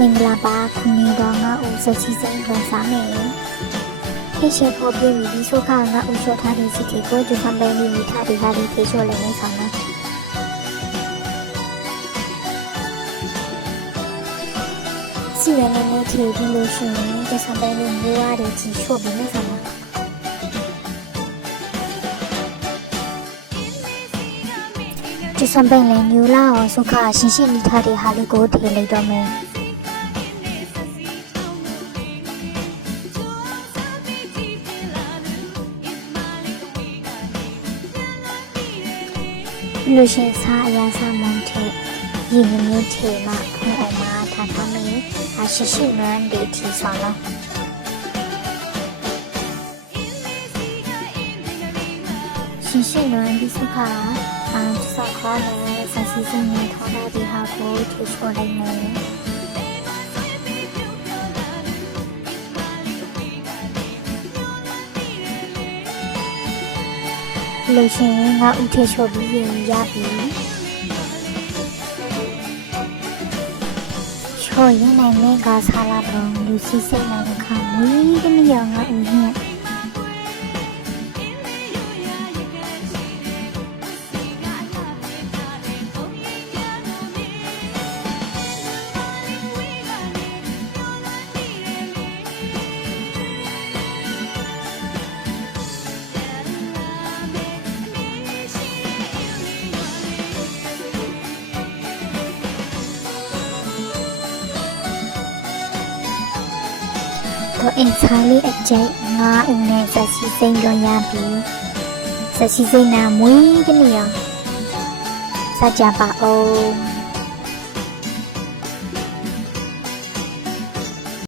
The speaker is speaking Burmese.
မင်္ဂလာပါခုနေတော့ငါဦးစစီစိန်ဝန်စားမယ်ဟိရှိဖို့ပြည်ပြီးဆိုခါငါဦးရှော့ထားတဲ့စီတီကိုဒီကံပဲမိထားပြီးဟာလေးထေချိုလည်းနေဆောင်နော်စီရနေနေထေပြီးလို့ရှိရင်ဒီကံပဲမိမျိုးရတဲ့ကြီးချို့ပြီးနေဆောင်နော်ဒီကံပဲလည်းမျိုးလာအောင်ဆိုခါရှင်းရှင်းမိထားတဲ့ဟာလေးကိုထေလိုက်တော့မယ်လူရှင်စားအရာစားမုန်းတဲ့ရည်မျိုးထေမှဖုံအောင်မှာထားထားမယ်အရှိရှိနွမ်းဒီထီဆောင်လို့ရှိရှိနွမ်းဒီစခါစခေါ်နဲ့စစီစင်းနဲ့ထောင်းတဲ့ဒီဟာကိုထေချိုလိုက်မယ်လူရှင်ငါဦးထေချိုပြီးရင်ရပြီချိုရင်နိုင်မဲ့ကစားလာတော့လူစီစိတ်နိုင်ခါမွေးတမီငါဦးညက်တော့အင်စားလေးအကျိတ်ငါဦးနဲ့စစီစိမ့်တော့ရပြီစစီစိမ့်နာမွေးတမီစကြပါအောင်